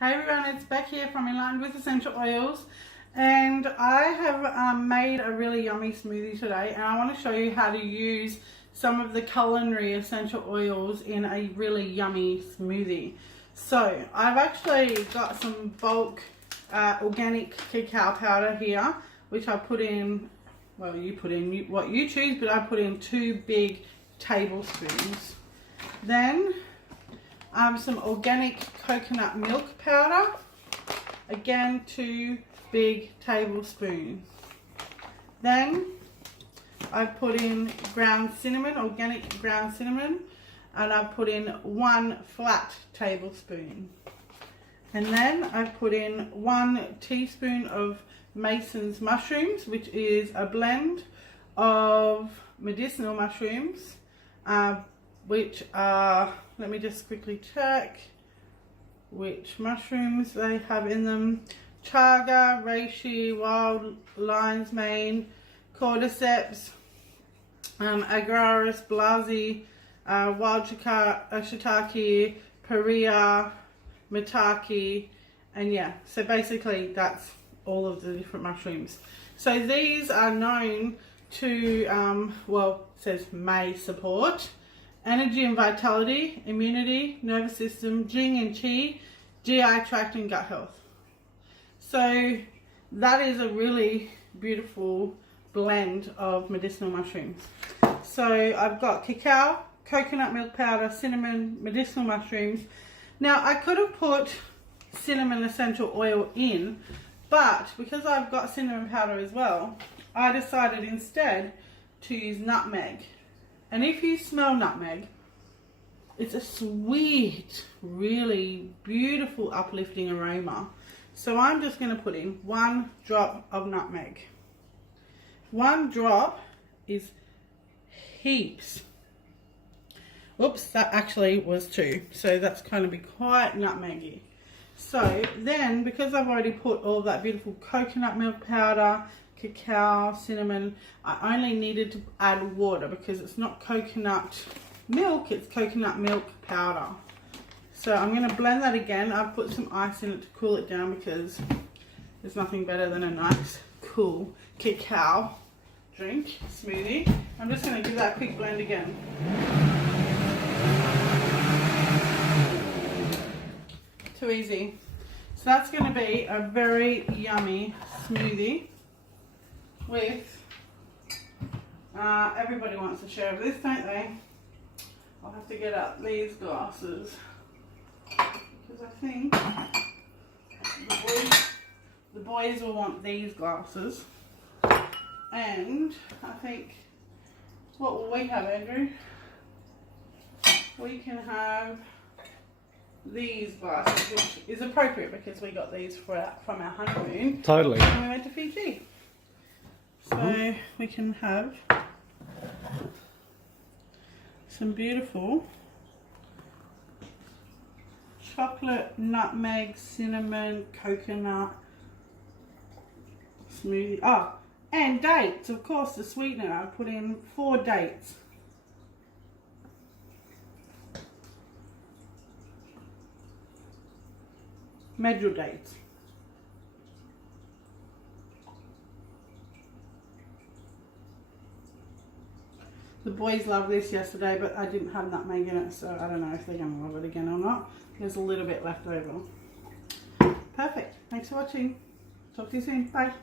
Hey everyone, it's Beck here from Yummy with Essential Oils, and I have made a really yummy smoothie today, and I want to show you how to use some of the Culinary Essential Oils in a really yummy smoothie. So I've actually got some bulk organic cacao powder here, which I put in, well, you put in what you choose, but I put in 2 big tablespoons. Then some organic coconut milk powder, again 2 big tablespoons. Then I put in ground cinnamon, organic ground cinnamon, and I put in 1 flat tablespoon. And then I put in 1 teaspoon of Mason's mushrooms, which is a blend of medicinal mushrooms, which are, let me just quickly check which mushrooms they have in them: chaga, reishi, wild lion's mane, cordyceps, agarus, blasi, wild shiitake, paria, maitake, and yeah, so basically that's all of the different mushrooms. So these are known to, well, it says may support energy and vitality, immunity, nervous system, Jing and Qi, GI tract and gut health. So that is a really beautiful blend of medicinal mushrooms. So I've got cacao, coconut milk powder, cinnamon, medicinal mushrooms. Now I could have put cinnamon essential oil in, but because I've got cinnamon powder as well, I decided instead to use nutmeg. And if you smell nutmeg, it's a sweet, really beautiful, uplifting aroma. So I'm just going to put in 1 drop of nutmeg. 1 drop is heaps. Oops, that actually was 2. So that's going to be quite nutmeggy. So then, because I've already put all that beautiful coconut milk powder, cacao, cinnamon, I only needed to add water because it's not coconut milk, it's coconut milk powder. So I'm going to blend that again. I've put some ice in it to cool it down because there's nothing better than a nice cool cacao drink smoothie. I'm just going to give that a quick blend again. Too easy. So that's going to be a very yummy smoothie with, everybody wants a share of this, don't they? I'll have to get out these glasses because I think the boys will want these glasses. And I think, what will we have, Andrew? We can have these glasses, which is appropriate because we got these from our honeymoon. Totally. When we went to Fiji. So we can have some beautiful chocolate, nutmeg, cinnamon, coconut smoothie. Oh, and dates, of course, the sweetener. I put in 4 dates. Medjool dates. The boys loved this yesterday, but I didn't have nutmeg in it, so I don't know if they're going to love it again or not. There's a little bit left over. Perfect. Thanks for watching. Talk to you soon. Bye.